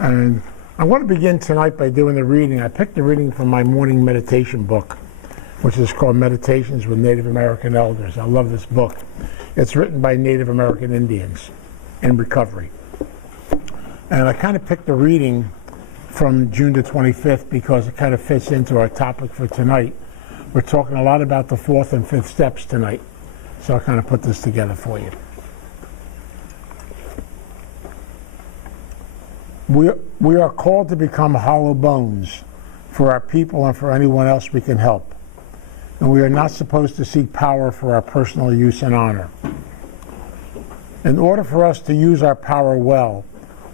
And I want to begin tonight by doing the reading. I picked the reading from my morning meditation book, which is called Meditations with Native American Elders. I love this book. It's written by Native American Indians in recovery. And I kind of picked the reading from June the 25th because it kind of fits into our topic for tonight. We're talking a lot about the fourth and fifth steps tonight. So I'll kind of put this together for you. We are called to become hollow bones for our people and for anyone else we can help. And we are not supposed to seek power for our personal use and honor. In order for us to use our power well,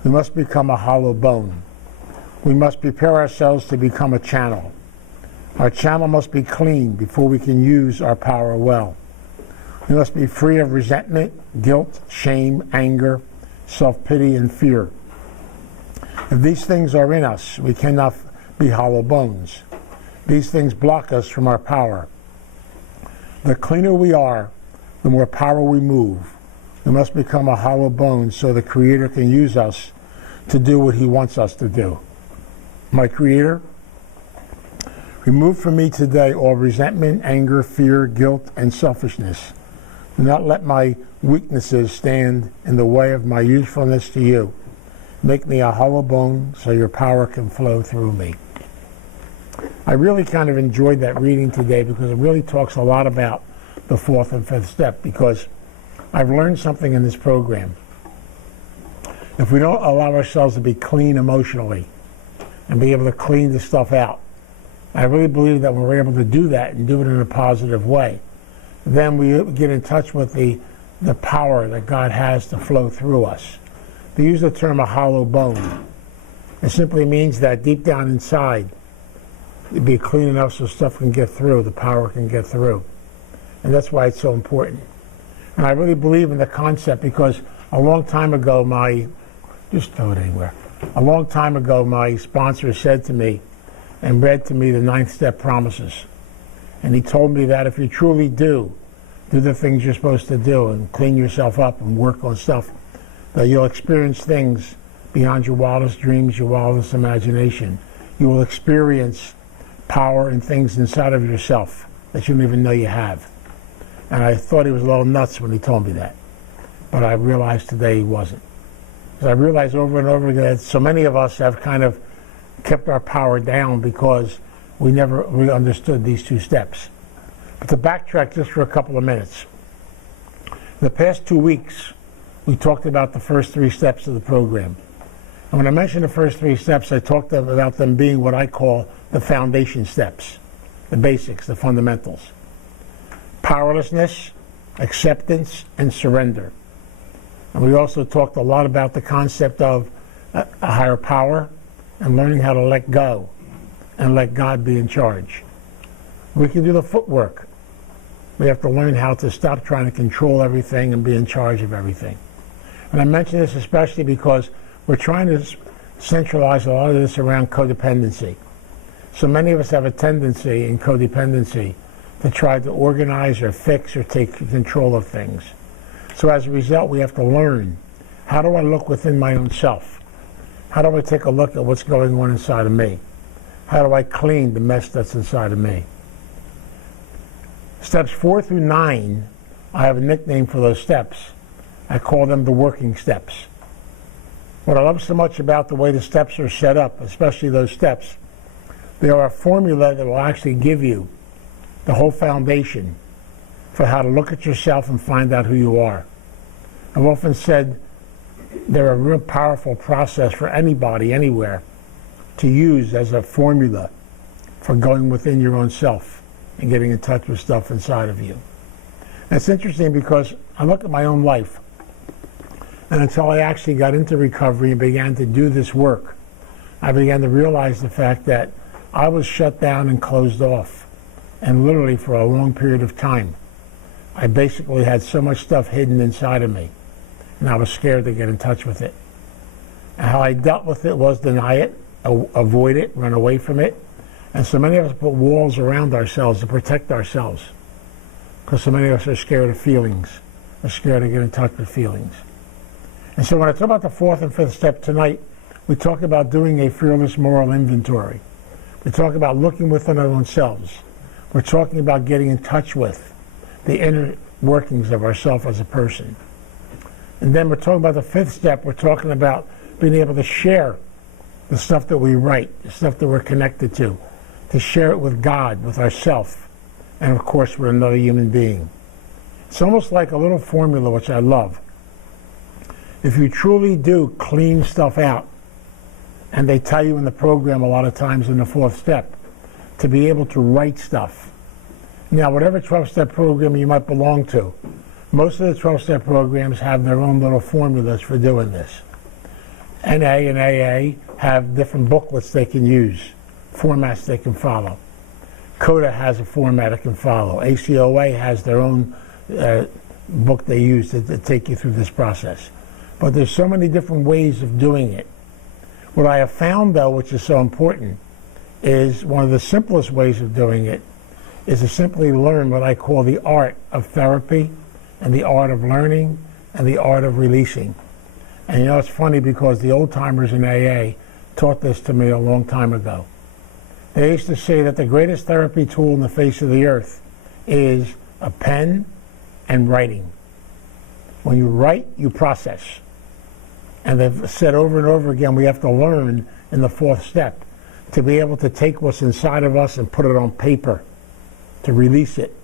we must become a hollow bone. We must prepare ourselves to become a channel. Our channel must be clean before we can use our power well. We must be free of resentment, guilt, shame, anger, self-pity, and fear. If these things are in us, we cannot be hollow bones. These things block us from our power. The cleaner we are, the more power we move. We must become a hollow bone so the Creator can use us to do what He wants us to do. My Creator, remove from me today all resentment, anger, fear, guilt, and selfishness. Do not let my weaknesses stand in the way of my usefulness to you. Make me a hollow bone so your power can flow through me. I really kind of enjoyed that reading today because it really talks a lot about the fourth and fifth step, because I've learned something in this program. If we don't allow ourselves to be clean emotionally and be able to clean the stuff out, I really believe that when we're able to do that and do it in a positive way, then we get in touch with the power that God has to flow through us. They use the term a hollow bone. It simply means that deep down inside, it'd be clean enough so stuff can get through, the power can get through. And that's why it's so important. And I really believe in the concept because a long time ago, just throw it anywhere. A long time ago, my sponsor said to me and read to me the 9th step promises. And he told me that if you truly do the things you're supposed to do and clean yourself up and work on stuff, that you'll experience things beyond your wildest dreams, your wildest imagination. You will experience power and things inside of yourself that you don't even know you have. And I thought he was a little nuts when he told me that. But I realized today he wasn't. Because I realized over and over again that so many of us have kind of kept our power down because we never really understood these 2 steps. But to backtrack just for a couple of minutes. In the past 2 weeks, we talked about the first 3 steps of the program. And when I mentioned the first 3 steps, I talked about them being what I call the foundation steps, the basics, the fundamentals. Powerlessness, acceptance, and surrender. And we also talked a lot about the concept of a higher power and learning how to let go and let God be in charge. We can do the footwork. We have to learn how to stop trying to control everything and be in charge of everything. And I mention this especially because we're trying to centralize a lot of this around codependency. So many of us have a tendency in codependency to try to organize or fix or take control of things. So as a result, we have to learn, how do I look within my own self? How do I take a look at what's going on inside of me? How do I clean the mess that's inside of me? Steps 4 through 9, I have a nickname for those steps. I call them the working steps. What I love so much about the way the steps are set up, especially those steps, they are a formula that will actually give you the whole foundation for how to look at yourself and find out who you are. I've often said they're a real powerful process for anybody, anywhere, to use as a formula for going within your own self and getting in touch with stuff inside of you. And it's interesting because I look at my own life, and until I actually got into recovery and began to do this work, I began to realize the fact that I was shut down and closed off. And literally for a long period of time, I basically had so much stuff hidden inside of me, and I was scared to get in touch with it. And how I dealt with it was deny it, avoid it, run away from it. And so many of us put walls around ourselves to protect ourselves, because so many of us are scared of feelings, are scared to get in touch with feelings. And so when I talk about the fourth and fifth step tonight, We talk about doing a fearless moral inventory. We talk about looking within our own selves. We're talking about getting in touch with the inner workings of ourselves as a person. And then we're talking about the fifth step. We're talking about being able to share the stuff that we write, the stuff that we're connected to share it with God, with ourself, and of course with another human being. It's almost like a little formula, which I love. If you truly do clean stuff out, and they tell you in the program a lot of times in the fourth step, to be able to write stuff. Now, whatever 12-step program you might belong to, most of the 12-step programs have their own little formulas for doing this. NA and AA have different booklets they can use, formats they can follow. CODA has a format it can follow. ACOA has their own book they use to take you through this process. But there's so many different ways of doing it. What I have found, though, which is so important, is one of the simplest ways of doing it is to simply learn what I call the art of therapy and the art of learning and the art of releasing. And you know, it's funny because the old-timers in AA taught this to me a long time ago. They used to say that the greatest therapy tool on the face of the earth is a pen and writing. When you write, you process. And they've said over and over again, we have to learn in the fourth step to be able to take what's inside of us and put it on paper, to release it.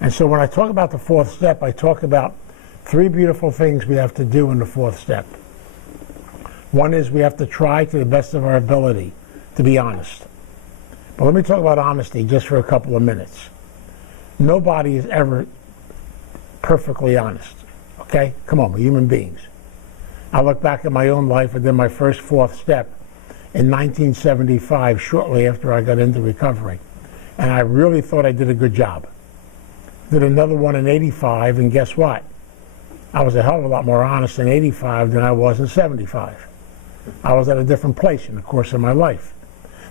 And so when I talk about the fourth step, I talk about three beautiful things we have to do in the fourth step. One is we have to try to the best of our ability to be honest. But let me talk about honesty just for a couple of minutes. Nobody is ever perfectly honest, okay? Come on, we're human beings. I look back at my own life. I did my first fourth step in 1975, shortly after I got into recovery. And I really thought I did a good job. Did another one in 85, and guess what? I was a hell of a lot more honest in 85 than I was in 75. I was at a different place in the course of my life.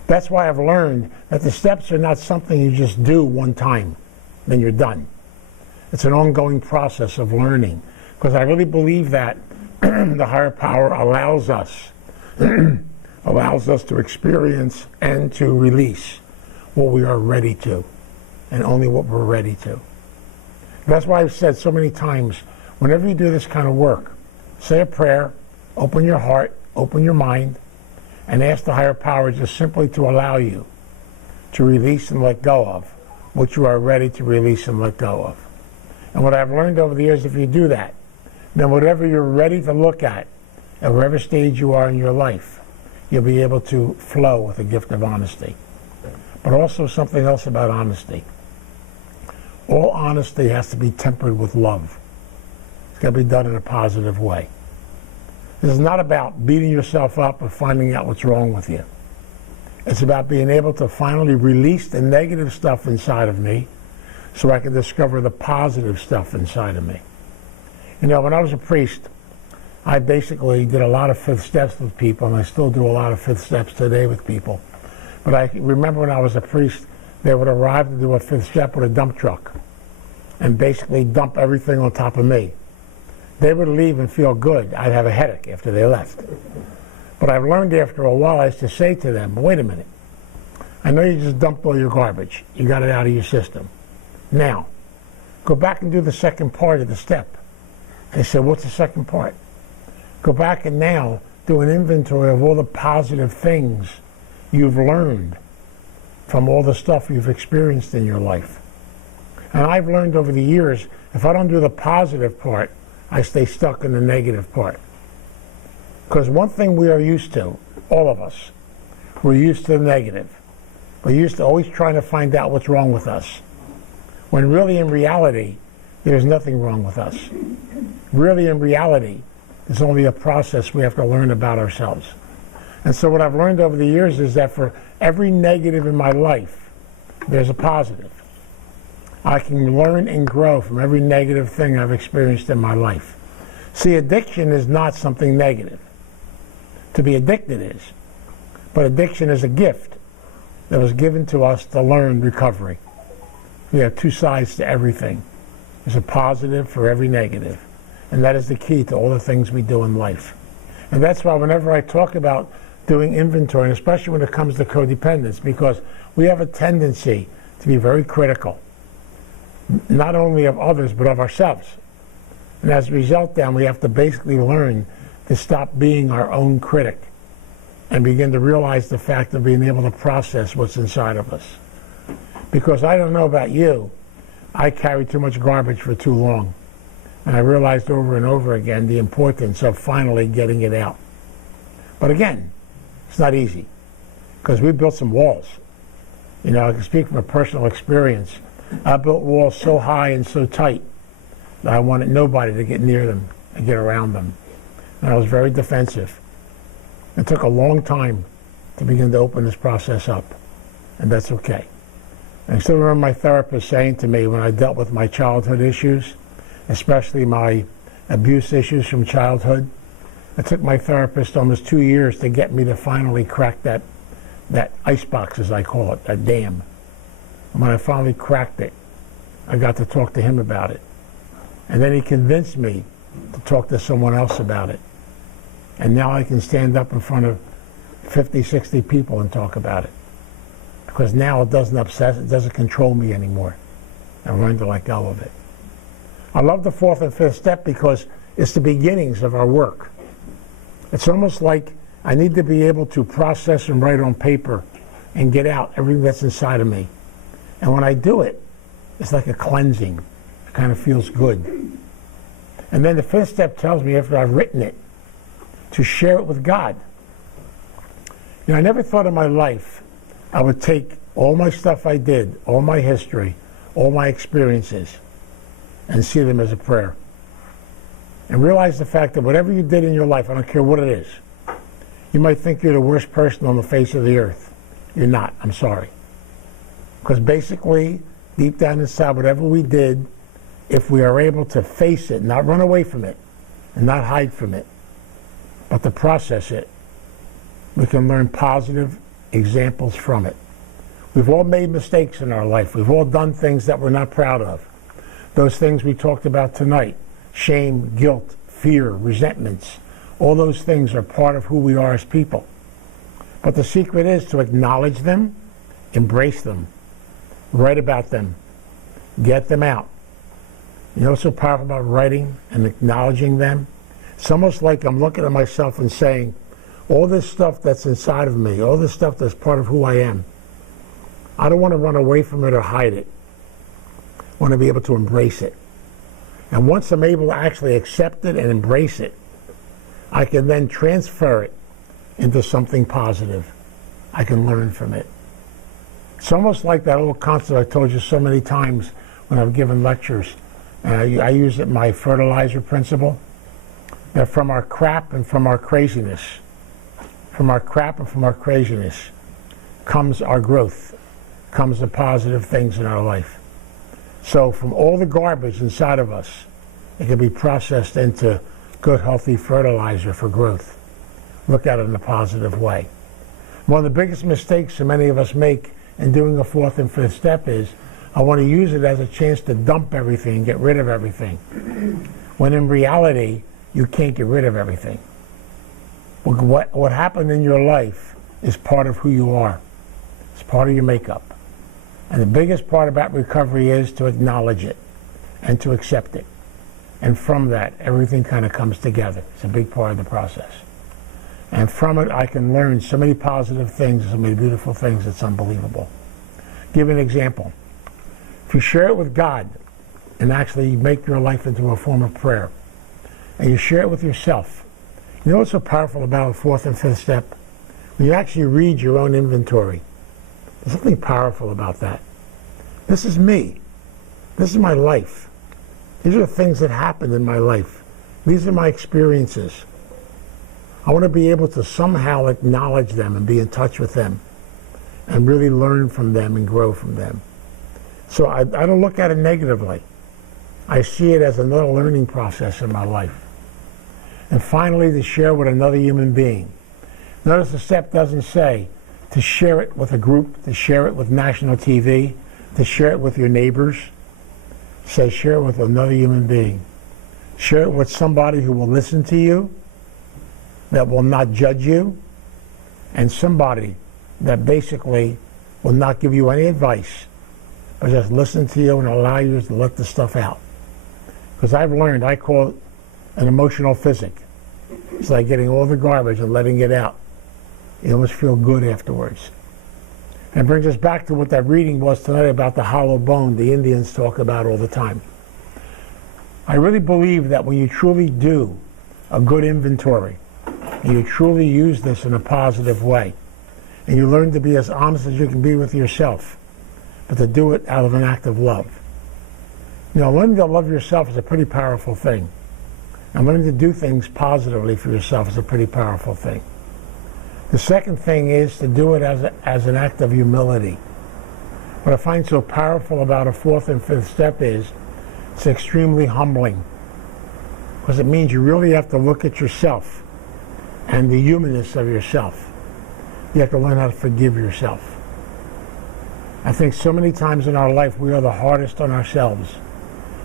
That's why I've learned that the steps are not something you just do one time, then you're done. It's an ongoing process of learning, because I really believe that the higher power allows us to experience and to release what we are ready to, and only what we're ready to. That's why I've said so many times, whenever you do this kind of work, say a prayer, open your heart, open your mind, and ask the higher power just simply to allow you to release and let go of what you are ready to release and let go of. And what I've learned over the years, if you do that, then whatever you're ready to look at whatever stage you are in your life, you'll be able to flow with the gift of honesty. But also something else about honesty. All honesty has to be tempered with love. It's got to be done in a positive way. This is not about beating yourself up or finding out what's wrong with you. It's about being able to finally release the negative stuff inside of me so I can discover the positive stuff inside of me. You know, when I was a priest, I basically did a lot of fifth steps with people, and I still do a lot of fifth steps today with people. But I remember when I was a priest, they would arrive to do a fifth step with a dump truck and basically dump everything on top of me. They would leave and feel good. I'd have a headache after they left. But I've learned after a while, I used to say to them, wait a minute. I know you just dumped all your garbage. You got it out of your system. Now, go back and do the second part of the step. They said, what's the second part? Go back and now do an inventory of all the positive things you've learned from all the stuff you've experienced in your life. And I've learned over the years, if I don't do the positive part, I stay stuck in the negative part. Because one thing we are used to, all of us, we're used to the negative. We're used to always trying to find out what's wrong with us. When really in reality, there's nothing wrong with us. Really in reality, it's only a process we have to learn about ourselves. And so what I've learned over the years is that for every negative in my life, there's a positive. I can learn and grow from every negative thing I've experienced in my life. See, addiction is not something negative. To be addicted is. But addiction is a gift that was given to us to learn recovery. We have two sides to everything. There's a positive for every negative. And that is the key to all the things we do in life. And that's why whenever I talk about doing inventory, and especially when it comes to codependence, because we have a tendency to be very critical, not only of others, but of ourselves. And as a result, then, we have to basically learn to stop being our own critic and begin to realize the fact of being able to process what's inside of us. Because I don't know about you, I carried too much garbage for too long. And I realized over and over again the importance of finally getting it out. But again, it's not easy, because we built some walls. You know, I can speak from a personal experience. I built walls so high and so tight that I wanted nobody to get near them and get around them. And I was very defensive. It took a long time to begin to open this process up, and that's okay. And I still remember my therapist saying to me when I dealt with my childhood issues, especially my abuse issues from childhood, it took my therapist almost 2 years to get me to finally crack that icebox, as I call it, that dam. And when I finally cracked it, I got to talk to him about it. And then he convinced me to talk to someone else about it. And now I can stand up in front of 50, 60 people and talk about it. Because now it doesn't obsess, it doesn't control me anymore. I've learned to let go of it. I love the fourth and fifth step because it's the beginnings of our work. It's almost like I need to be able to process and write on paper and get out everything that's inside of me. And when I do it, it's like a cleansing. It kind of feels good. And then the fifth step tells me, after I've written it, to share it with God. You know, I never thought in my life I would take all my stuff I did, all my history, all my experiences, and see them as a prayer. And realize the fact that whatever you did in your life, I don't care what it is, you might think you're the worst person on the face of the earth. You're not. I'm sorry. Because basically, deep down inside, whatever we did, if we are able to face it, not run away from it, and not hide from it, but to process it, we can learn positive examples from it. We've all made mistakes in our life. We've all done things that we're not proud of. Those things we talked about tonight, shame, guilt, fear, resentments, all those things are part of who we are as people. But the secret is to acknowledge them, embrace them, write about them, get them out. You know what's so powerful about writing and acknowledging them? It's almost like I'm looking at myself and saying, all this stuff that's inside of me, all this stuff that's part of who I am, I don't want to run away from it or hide it. I want to be able to embrace it. And once I'm able to actually accept it and embrace it, I can then transfer it into something positive. I can learn from it. It's almost like that old concept I told you so many times when I've given lectures. And I use it, my fertilizer principle, that from our crap and from our craziness, comes our growth, comes the positive things in our life. So from all the garbage inside of us, it can be processed into good, healthy fertilizer for growth. Look at it in a positive way. One of the biggest mistakes that many of us make in doing a fourth and fifth step is, I want to use it as a chance to dump everything, get rid of everything. When in reality, you can't get rid of everything. What happened in your life is part of who you are. It's part of your makeup. And the biggest part about recovery is to acknowledge it and to accept it. And from that, everything kind of comes together. It's a big part of the process. And from it, I can learn so many positive things, so many beautiful things, it's unbelievable. Give an example. If you share it with God and actually make your life into a form of prayer, and you share it with yourself, you know what's so powerful about the fourth and fifth step? When you actually read your own inventory, there's something powerful about that. This is me. This is my life. These are the things that happened in my life. These are my experiences. I want to be able to somehow acknowledge them and be in touch with them and really learn from them and grow from them. So I don't look at it negatively. I see it as another learning process in my life. And finally, to share with another human being. Notice the step doesn't say to share it with a group, to share it with national TV, to share it with your neighbors. It says share it with another human being. Share it with somebody who will listen to you, that will not judge you, and somebody that basically will not give you any advice, but just listen to you and allow you to let the stuff out. Because I've learned, I call it an emotional physic. It's like getting all the garbage and letting it out. You almost feel good afterwards. And it brings us back to what that reading was tonight about the hollow bone the Indians talk about all the time. I really believe that when you truly do a good inventory, and you truly use this in a positive way, and you learn to be as honest as you can be with yourself, but to do it out of an act of love. You know, learning to love yourself is a pretty powerful thing. And learning to do things positively for yourself is a pretty powerful thing. The second thing is to do it as an act of humility. What I find so powerful about a fourth and fifth step is it's extremely humbling, because it means you really have to look at yourself and the humanness of yourself. You have to learn how to forgive yourself. I think so many times in our life we are the hardest on ourselves.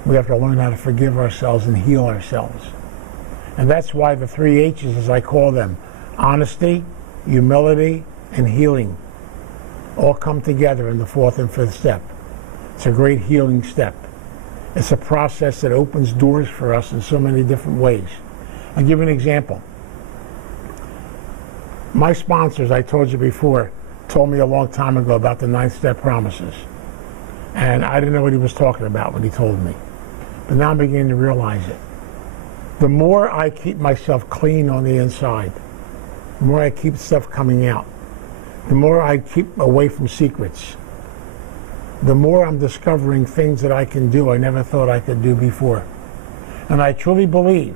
We have to learn how to forgive ourselves and heal ourselves. And that's why the 3 H's, as I call them, honesty, humility, and healing, all come together in the fourth and fifth step. It's a great healing step. It's a process that opens doors for us in so many different ways. I'll give you an example. My sponsors, I told you before, told me a long time ago about the 9th step promises. And I didn't know what he was talking about when he told me. But now I'm beginning to realize it. The more I keep myself clean on the inside, the more I keep stuff coming out, the more I keep away from secrets, the more I'm discovering things that I can do I never thought I could do before. And I truly believe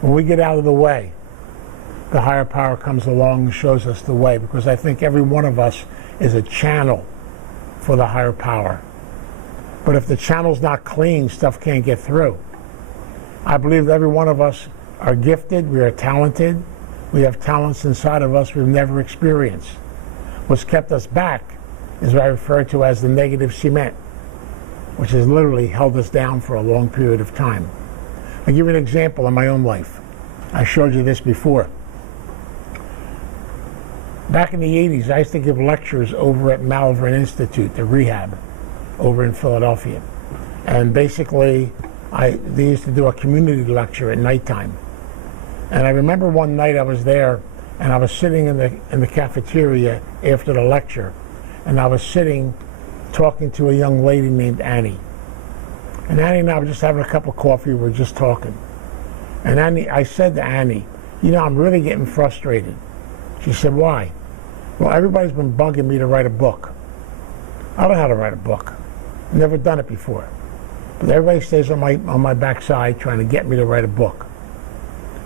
when we get out of the way, the higher power comes along and shows us the way, because I think every one of us is a channel for the higher power. But if the channel's not clean, stuff can't get through. I believe that every one of us are gifted, we are talented, we have talents inside of us we've never experienced. What's kept us back is what I refer to as the negative cement, which has literally held us down for a long period of time. I'll give you an example in my own life. I showed you this before. Back in the 80s, I used to give lectures over at Malvern Institute, the rehab, over in Philadelphia. And basically, they used to do a community lecture at nighttime. And I remember one night I was there, and I was sitting in the cafeteria after the lecture, and I was sitting talking to a young lady named Annie. And Annie and I were just having a cup of coffee, we were just talking. And Annie, I said to Annie, you know, I'm really getting frustrated. She said, why? Well, everybody's been bugging me to write a book. I don't know how to write a book. I've never done it before. But everybody stays on my backside trying to get me to write a book.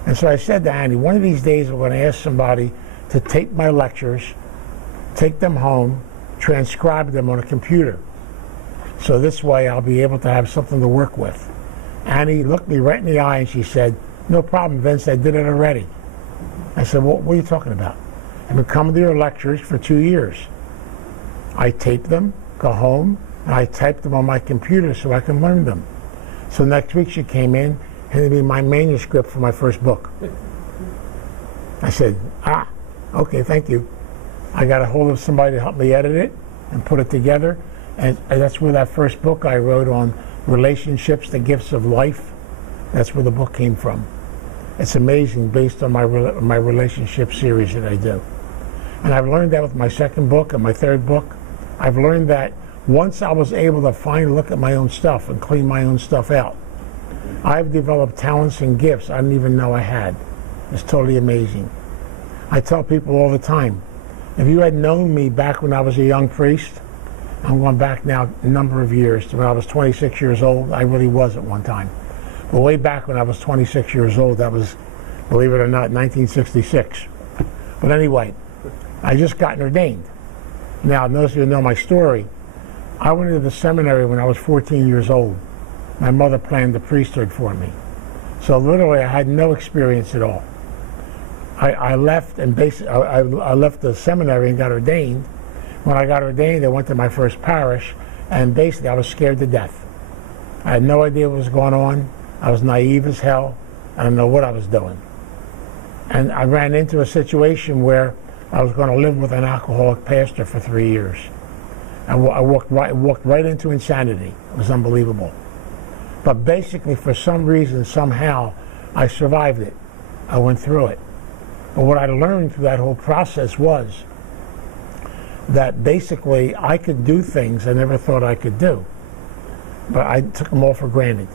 And so I said to Annie, one of these days I'm going to ask somebody to tape my lectures, take them home, transcribe them on a computer. So this way I'll be able to have something to work with. Annie looked me right in the eye and she said, no problem, Vince, I did it already. I said, well, what are you talking about? I've been coming to your lectures for 2 years. I tape them, go home, and I type them on my computer so I can learn them. So next week she came in, handed me my manuscript for my first book. I said, okay, thank you. I got a hold of somebody to help me edit it and put it together. And that's where that first book I wrote on relationships, the gifts of life, that's where the book came from. It's amazing based on my relationship series that I do. And I've learned that with my second book and my third book. I've learned that once I was able to finally look at my own stuff and clean my own stuff out, I've developed talents and gifts I didn't even know I had. It's totally amazing. I tell people all the time, if you had known me back when I was a young priest, I'm going back now a number of years to when I was 26 years old. I really was at one time. But way back when I was 26 years old, that was, believe it or not, 1966. But anyway, I just gotten ordained. Now, those of you who know my story, I went into the seminary when I was 14 years old. My mother planned the priesthood for me. So literally, I had no experience at all. I left and basically, I left the seminary and got ordained. When I got ordained, I went to my first parish, and basically I was scared to death. I had no idea what was going on. I was naive as hell. I didn't know what I was doing. And I ran into a situation where I was going to live with an alcoholic pastor for 3 years. I walked right into insanity. It was unbelievable. But basically, for some reason, somehow, I survived it. I went through it. But what I learned through that whole process was that basically I could do things I never thought I could do. But I took them all for granted.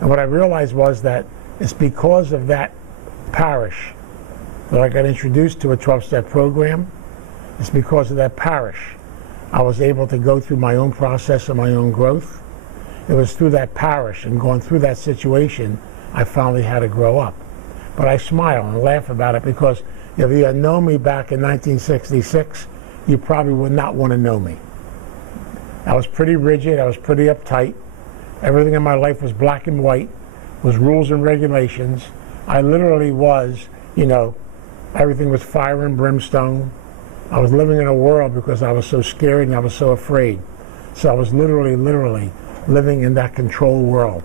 And what I realized was that it's because of that parish that I got introduced to a 12-step program. It's because of that parish I was able to go through my own process and my own growth. It was through that parish and going through that situation I finally had to grow up. But I smile and laugh about it because if you had known me back in 1966, you probably would not want to know me. I was pretty rigid, I was pretty uptight. Everything in my life was black and white, was rules and regulations. I literally was, everything was fire and brimstone. I was living in a world because I was so scared and I was so afraid. So I was literally living in that control world.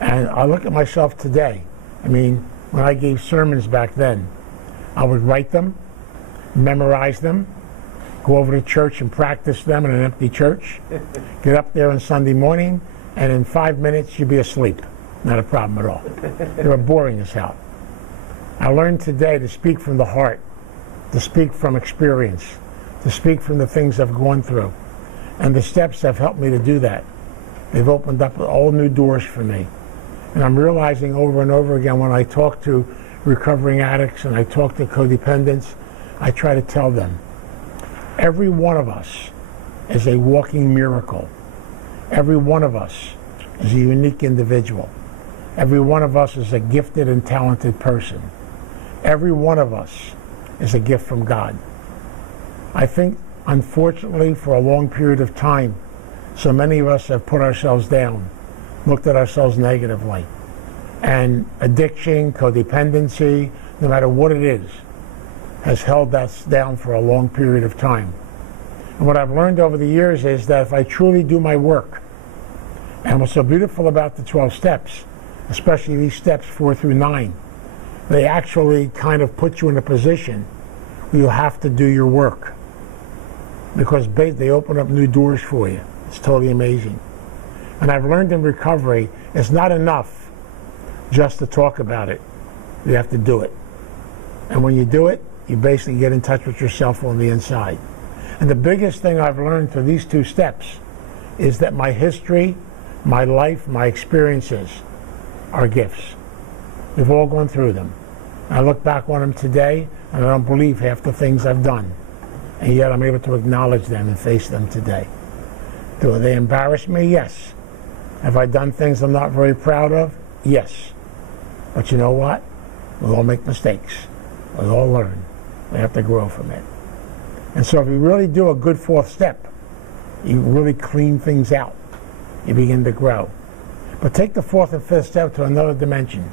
And I look at myself today. When I gave sermons back then, I would write them, memorize them, go over to church and practice them in an empty church, get up there on Sunday morning, and in 5 minutes you'd be asleep. Not a problem at all. They were boring as hell. I learned today to speak from the heart, to speak from experience, to speak from the things I've gone through. And the steps have helped me to do that. They've opened up all new doors for me. And I'm realizing over and over again when I talk to recovering addicts and I talk to codependents, I try to tell them, every one of us is a walking miracle. Every one of us is a unique individual. Every one of us is a gifted and talented person. Every one of us is a gift from God. I think, unfortunately, for a long period of time, so many of us have put ourselves down, looked at ourselves negatively. And addiction, codependency, no matter what it is, has held us down for a long period of time. And what I've learned over the years is that if I truly do my work, and what's so beautiful about the 12 steps, especially these steps 4 through 9, they actually kind of put you in a position where you have to do your work. Because they open up new doors for you. It's totally amazing. And I've learned in recovery, it's not enough just to talk about it. You have to do it. And when you do it, you basically get in touch with yourself on the inside. And the biggest thing I've learned through these 2 steps is that my history, my life, my experiences are gifts. We've all gone through them. I look back on them today, and I don't believe half the things I've done. And yet I'm able to acknowledge them and face them today. Do they embarrass me? Yes. Have I done things I'm not very proud of? Yes. But you know what? We all make mistakes. We all learn. We have to grow from it. And so if you really do a good 4th step, you really clean things out. You begin to grow. But take the 4th and 5th step to another dimension.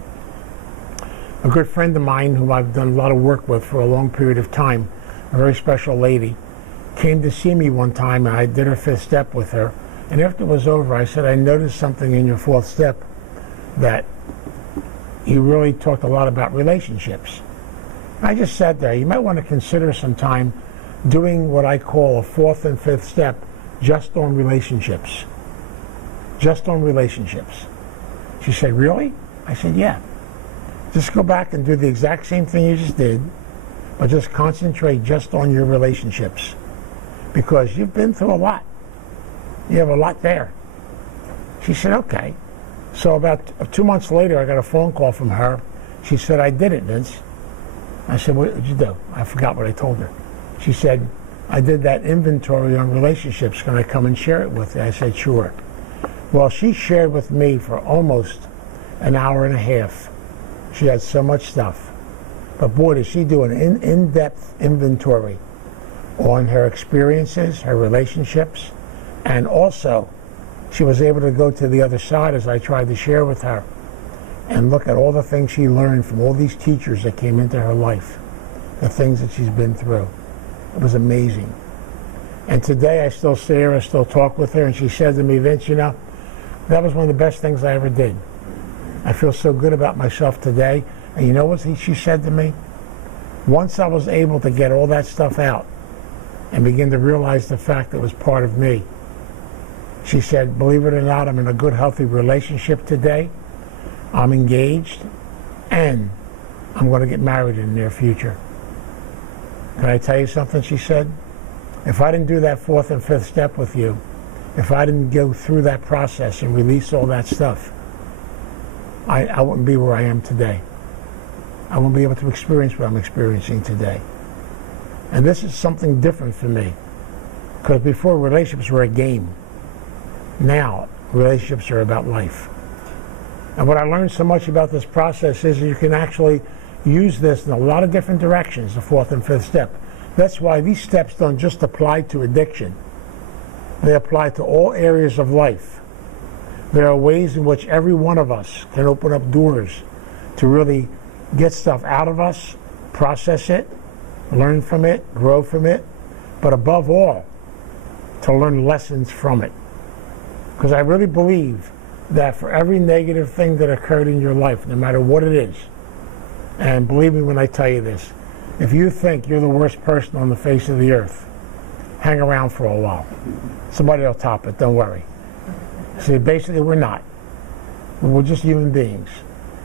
A good friend of mine who I've done a lot of work with for a long period of time, a very special lady, came to see me one time and I did her 5th step with her. And after it was over, I said, I noticed something in your 4th step that you really talked a lot about relationships. I just said there, you might want to consider sometime doing what I call a 4th and 5th step just on relationships. Just on relationships. She said, really? I said, yeah. Just go back and do the exact same thing you just did, but just concentrate just on your relationships. Because you've been through a lot. You have a lot there. She said, okay. So about 2 months later, I got a phone call from her. She said, I did it, Vince. I said, what did you do? I forgot what I told her. She said, I did that inventory on relationships. Can I come and share it with you? I said, sure. Well, she shared with me for almost an hour and a half. She had so much stuff. But boy, did she do an in-depth inventory on her experiences, her relationships, and also she was able to go to the other side as I tried to share with her and look at all the things she learned from all these teachers that came into her life, the things that she's been through. It was amazing. And today I still see her, I still talk with her, and she said to me, Vince, you know, that was one of the best things I ever did. I feel so good about myself today And you know what she said to me? Once I was able to get all that stuff out and begin to realize the fact that it was part of me, she said, believe it or not, I'm in a good, healthy relationship today. I'm engaged, and I'm going to get married in the near future. Can I tell you something, she said? If I didn't do that fourth and fifth step with you, if I didn't go through that process and release all that stuff, I wouldn't be where I am today. I wouldn't be able to experience what I'm experiencing today. And this is something different for me. Because before, relationships were a game. Now, relationships are about life. And what I learned so much about this process is you can actually use this in a lot of different directions, the fourth and fifth step. That's why these steps don't just apply to addiction. They apply to all areas of life. There are ways in which every one of us can open up doors to really get stuff out of us, process it, learn from it, grow from it, but above all, to learn lessons from it. Because I really believe that for every negative thing that occurred in your life, no matter what it is, and believe me when I tell you this, if you think you're the worst person on the face of the earth, hang around for a while. Somebody will top it, don't worry. See, basically we're not. We're just human beings.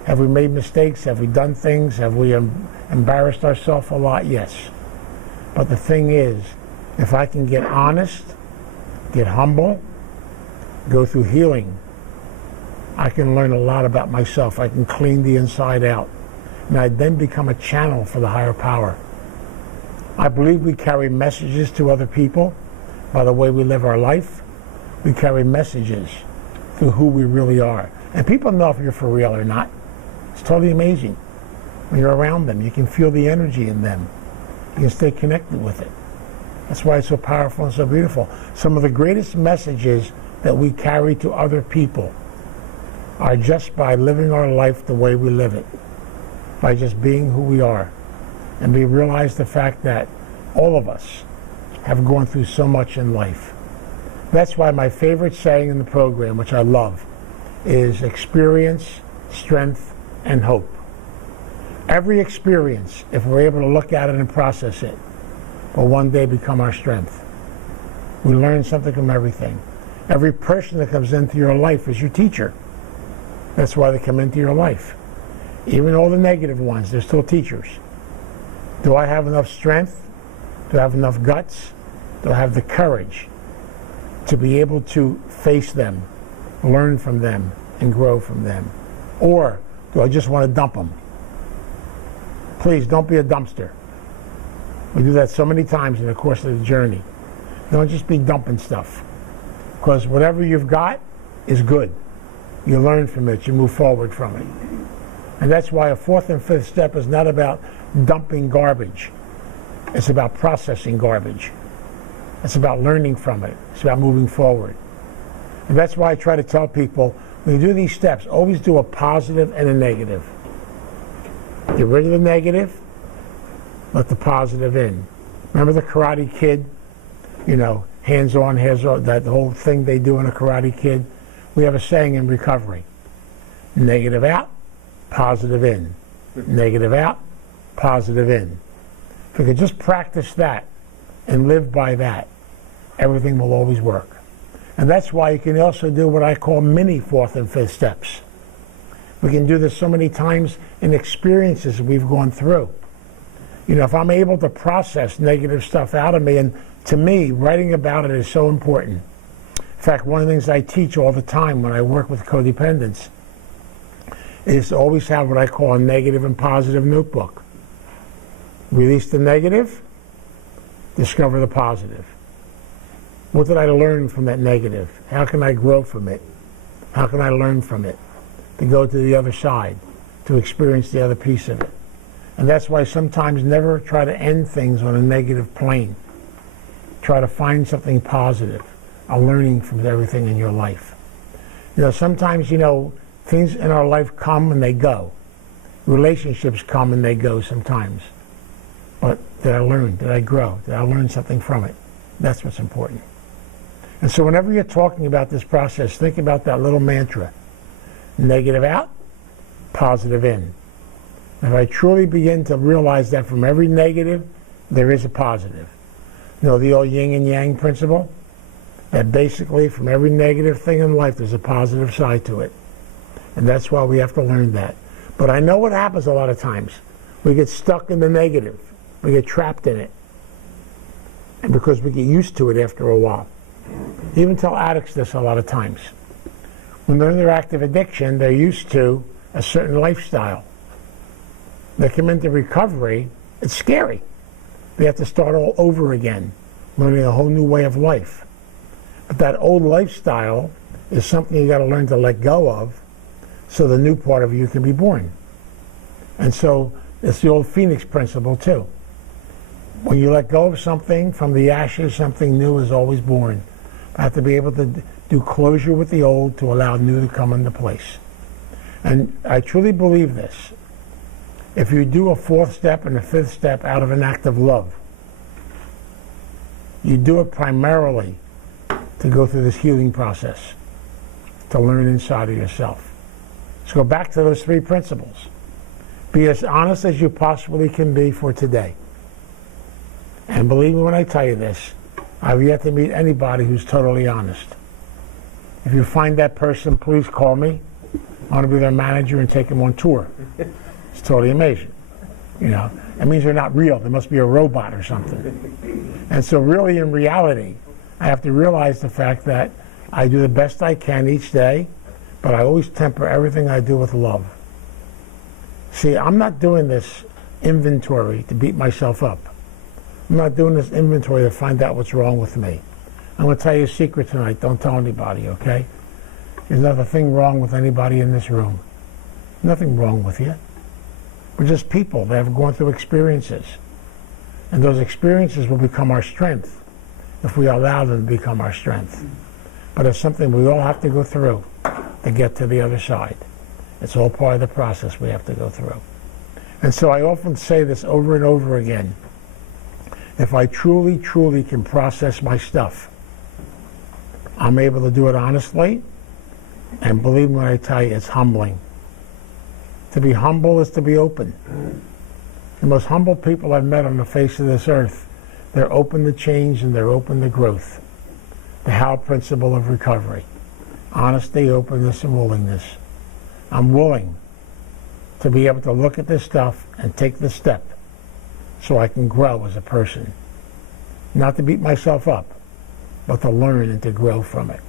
Have we made mistakes? Have we done things? Have we embarrassed ourselves a lot? Yes. But the thing is, if I can get honest, get humble, go through healing, I can learn a lot about myself. I can clean the inside out. And I then become a channel for the higher power. I believe we carry messages to other people by the way we live our life. We carry messages through who we really are. And people know if you're for real or not. It's totally amazing. When you're around them, you can feel the energy in them. You can stay connected with it. That's why it's so powerful and so beautiful. Some of the greatest messages that we carry to other people are just by living our life the way we live it, by just being who we are. And we realize the fact that all of us have gone through so much in life. That's why my favorite saying in the program, which I love, is experience, strength, and hope. Every experience, if we're able to look at it and process it, will one day become our strength. We learn something from everything. Every person that comes into your life is your teacher. That's why they come into your life. Even all the negative ones, they're still teachers. Do I have enough strength? Do I have enough guts? Do I have the courage to be able to face them, learn from them, and grow from them? Or do I just want to dump them? Please don't be a dumpster. We do that so many times in the course of the journey. Don't just be dumping stuff. Because whatever you've got is good. You learn from it, you move forward from it. And that's why a fourth and fifth step is not about dumping garbage. It's about processing garbage. It's about learning from it. It's about moving forward. And that's why I try to tell people, when you do these steps, always do a positive and a negative. Get rid of the negative, let the positive in. Remember the Karate Kid? You know, hands on, hands off, that whole thing they do in a Karate Kid. We have a saying in recovery. Negative out, positive in. Negative out, positive in. If we could just practice that and live by that, everything will always work. And that's why you can also do what I call mini fourth and fifth steps. We can do this so many times in experiences we've gone through. You know, if I'm able to process negative stuff out of me, and to me, writing about it is so important. In fact, one of the things I teach all the time when I work with codependents is to always have what I call a negative and positive notebook. Release the negative, discover the positive. What did I learn from that negative? How can I grow from it? How can I learn from it? To go to the other side, to experience the other piece of it. And that's why sometimes never try to end things on a negative plane. Try to find something positive, a learning from everything in your life. You know, sometimes, you know, things in our life come and they go. Relationships come and they go sometimes. But did I learn? Did I grow? Did I learn something from it? That's what's important. And so whenever you're talking about this process, think about that little mantra. Negative out, positive in. If I truly begin to realize that from every negative, there is a positive. You know the old yin and yang principle? That basically from every negative thing in life, there's a positive side to it. And that's why we have to learn that. But I know what happens a lot of times. We get stuck in the negative. We get trapped in it. And because we get used to it after a while. Even tell addicts this a lot of times. When they're in their active addiction, they're used to a certain lifestyle. They come into recovery, it's scary. They have to start all over again, learning a whole new way of life. But that old lifestyle is something you got to learn to let go of so the new part of you can be born. And so it's the old Phoenix principle too. When you let go of something, from the ashes, something new is always born. I have to be able to do closure with the old to allow new to come into place. And I truly believe this. If you do a fourth step and a fifth step out of an act of love, you do it primarily to go through this healing process, to learn inside of yourself. So go back to those three principles. Be as honest as you possibly can be for today. And believe me when I tell you this, I've yet to meet anybody who's totally honest. If you find that person, please call me. I want to be their manager and take them on tour. It's totally amazing. You know, it means they're not real. They must be a robot or something. And so really in reality, I have to realize the fact that I do the best I can each day, but I always temper everything I do with love. See, I'm not doing this inventory to beat myself up. I'm not doing this inventory to find out what's wrong with me. I'm going to tell you a secret tonight. Don't tell anybody, okay? There's not a thing wrong with anybody in this room. Nothing wrong with you. We're just people that have gone through experiences. And those experiences will become our strength if we allow them to become our strength. But it's something we all have to go through to get to the other side. It's all part of the process we have to go through. And so I often say this over and over again. If I truly, truly can process my stuff, I'm able to do it honestly, and believe me when I tell you, it's humbling. To be humble is to be open. The most humble people I've met on the face of this earth, they're open to change and they're open to growth. The How principle of recovery. Honesty, openness, and willingness. I'm willing to be able to look at this stuff and take the step so I can grow as a person. Not to beat myself up, but to learn and to grow from it.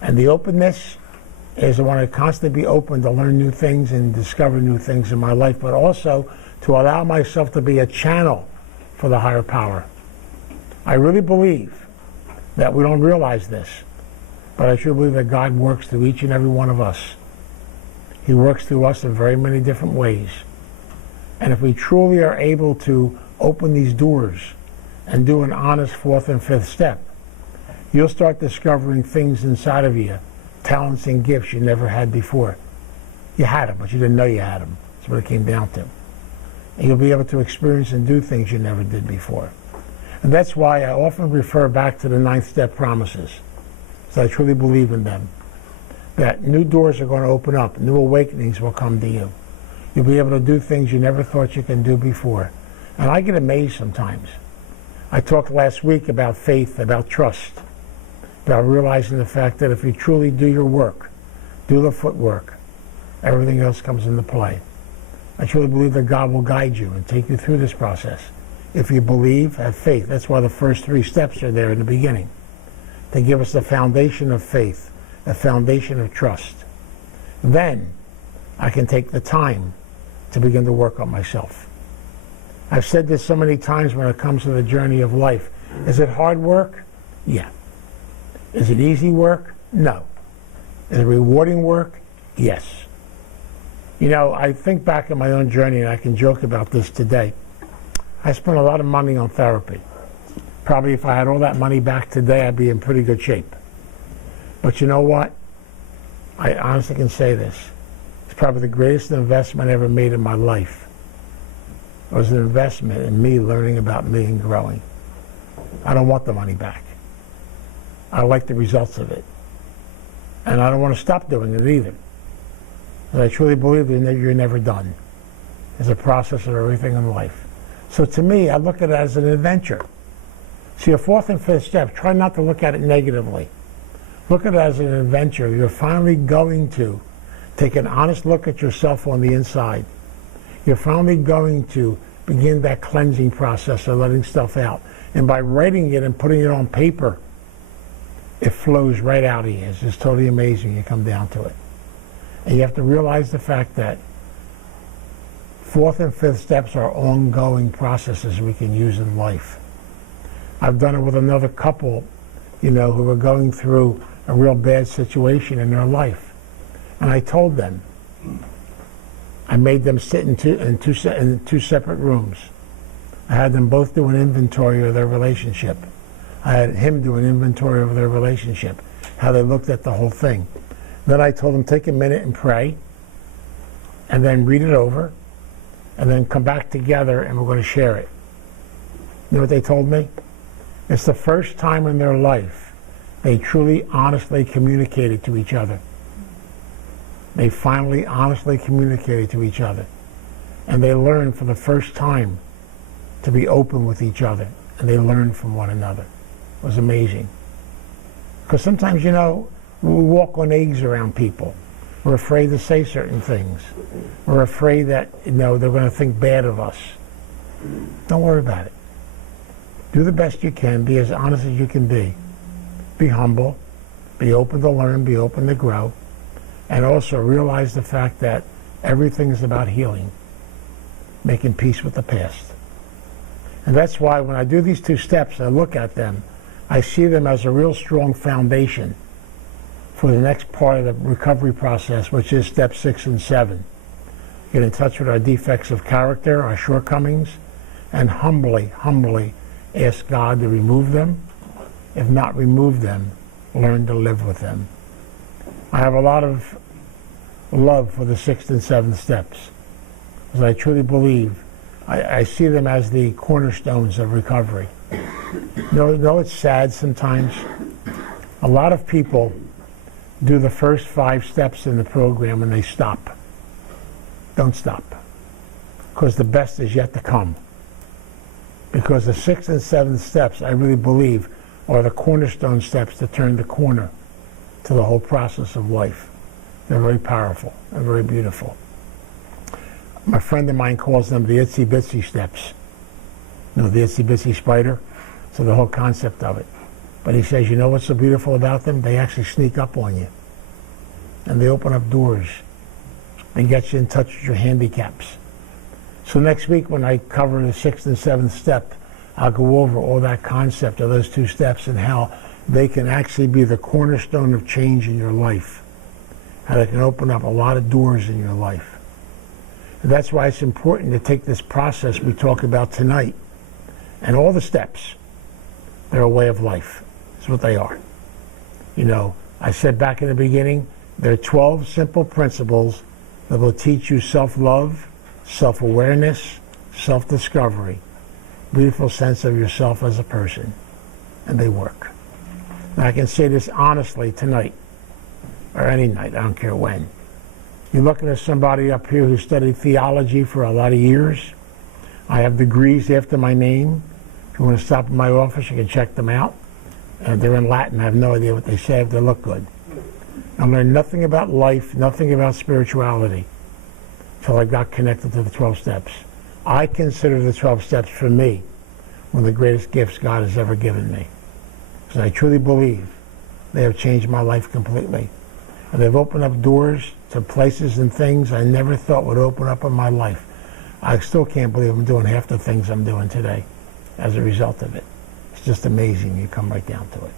And the openness is I want to constantly be open to learn new things and discover new things in my life, but also to allow myself to be a channel for the higher power. I really believe that we don't realize this, but I truly believe that God works through each and every one of us. He works through us in very many different ways. And if we truly are able to open these doors and do an honest fourth and fifth step, you'll start discovering things inside of you, talents and gifts you never had before. You had them, but you didn't know you had them. That's what it came down to. And you'll be able to experience and do things you never did before. And that's why I often refer back to the 9th step promises, because I truly believe in them. That new doors are going to open up, new awakenings will come to you. You'll be able to do things you never thought you could do before. And I get amazed sometimes. I talked last week about faith, about trust, about realizing the fact that if you truly do your work, do the footwork, everything else comes into play. I truly believe that God will guide you and take you through this process. If you believe, have faith. That's why the first 3 steps are there in the beginning. They give us the foundation of faith, a foundation of trust. Then I can take the time to begin to work on myself. I've said this so many times when it comes to the journey of life. Is it hard work? Yeah. Is it easy work? No. Is it rewarding work? Yes. You know, I think back on my own journey, and I can joke about this today. I spent a lot of money on therapy. Probably if I had all that money back today, I'd be in pretty good shape. But you know what? I honestly can say this. It's probably the greatest investment I ever made in my life. It was an investment in me learning about me and growing. I don't want the money back. I like the results of it. And I don't want to stop doing it either. But I truly believe that you're never done. is a process of everything in life. So to me, I look at it as an adventure. See, a fourth and fifth step, try not to look at it negatively. Look at it as an adventure. You're finally going to take an honest look at yourself on the inside. You're finally going to begin that cleansing process of letting stuff out. And by writing it and putting it on paper, it flows right out of you. It's just totally amazing when you come down to it. And you have to realize the fact that fourth and fifth steps are ongoing processes we can use in life. I've done it with another couple, who were going through a real bad situation in their life. And I told them, I made them sit in two separate rooms. I had them both do an inventory of their relationship. I had him do an inventory of their relationship, how they looked at the whole thing. Then I told them, take a minute and pray, and then read it over, and then come back together and we're going to share it. You know what they told me? It's the first time in their life they truly, honestly communicated to each other. They finally, honestly communicated to each other. And they learned for the first time to be open with each other. And they learned from one another. It was amazing. Because sometimes, we walk on eggs around people. We're afraid to say certain things. We're afraid that, they're going to think bad of us. Don't worry about it. Do the best you can. Be as honest as you can be. Be humble. Be open to learn. Be open to grow. And also realize the fact that everything is about healing. Making peace with the past. And that's why when I do these two steps, I look at them, I see them as a real strong foundation for the next part of the recovery process, which is step 6 and 7. Get in touch with our defects of character, our shortcomings, and humbly ask God to remove them. If not remove them, learn to live with them. I have a lot of love for the 6th and 7th steps, because I truly believe I see them as the cornerstones of recovery. It's sad sometimes. A lot of people do the first 5 steps in the program and they stop. Don't stop, because the best is yet to come. Because the 6th and 7th steps, I really believe, are the cornerstone steps to turn the corner to the whole process of life. They're very powerful and very beautiful. My friend of mine calls them the itsy bitsy steps. The itsy bitsy spider. So the whole concept of it. But he says, what's so beautiful about them? They actually sneak up on you. And they open up doors. They get you in touch with your handicaps. So next week when I cover the 6th and 7th step, I'll go over all that concept of those 2 steps and how they can actually be the cornerstone of change in your life. How they can open up a lot of doors in your life. And that's why it's important to take this process we talk about tonight and all the steps. They're a way of life. That's what they are. I said back in the beginning, there are 12 simple principles that will teach you self-love, self-awareness, self-discovery, beautiful sense of yourself as a person. And they work. And I can say this honestly tonight, or any night, I don't care when. You're looking at somebody up here who studied theology for a lot of years. I have degrees after my name. If you want to stop in my office, you can check them out. They're in Latin. I have no idea what they say, if they look good. I learned nothing about life, nothing about spirituality, until I got connected to the 12 steps. I consider the 12 steps, for me, one of the greatest gifts God has ever given me. Because I truly believe they have changed my life completely. And they've opened up doors to places and things I never thought would open up in my life. I still can't believe I'm doing half the things I'm doing today as a result of it. It's just amazing. You come right down to it.